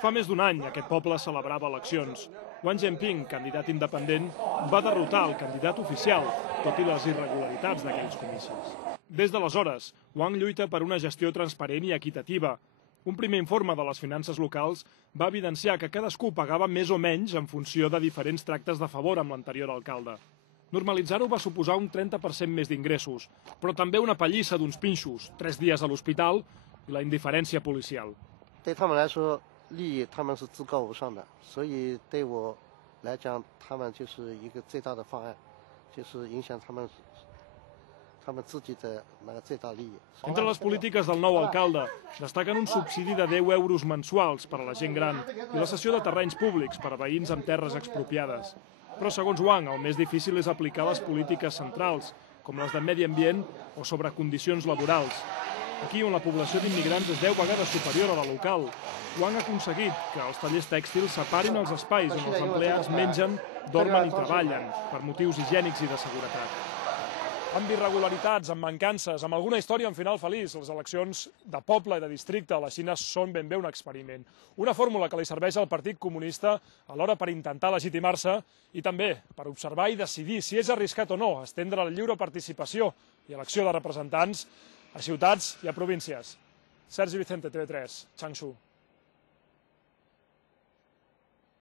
Fa més d'un any, aquest poble celebrava eleccions. Wang Jinping, candidat independent, va derrotar el candidat oficial, tot i les irregularitats d'aquells comicis. Des d'aleshores, Wang lluita per una gestió transparent i equitativa. Un primer informe de les finances locals va evidenciar que cadascú pagava més o menys en funció de diferents tractes de favor amb l'anterior alcalde. Normalitzar-ho va suposar un 30% més d'ingressos, però també una pallissa d'uns pinxos, 3 dies a l'hospital i la indiferència policial. 对他们来说，利益他们是至高无上的，所以对我来讲，他们就是一个最大的方案，就是影响他们自己的那个最大利益。 Entre les polítiques del nou alcalde destaquen un subsidi de 10 euros mensuals per a la gent gran i la cessió de terrenys públics per a veïns amb terres expropiades. Però, segons Wang, el més difícil és aplicar les polítiques centrals, com les de medi ambient o sobre condicions laborals. Aquí, on la població d'immigrants és 10 vegades superior a la local, Wang ha aconseguit que els tallers tèxtils separin els espais on els empleats mengen, dormen i treballen, per motius higiènics i de seguretat. Amb irregularitats, amb mancances, amb alguna història amb final feliç, les eleccions de poble i de districte a la Xina són ben bé un experiment. Una fórmula que li serveix al Partit Comunista alhora per intentar legitimar-se i també per observar i decidir si és arriscat o no estendre la lliure participació i elecció de representants a ciutats i a províncies. Sergi Vicente, TV3, Changshu.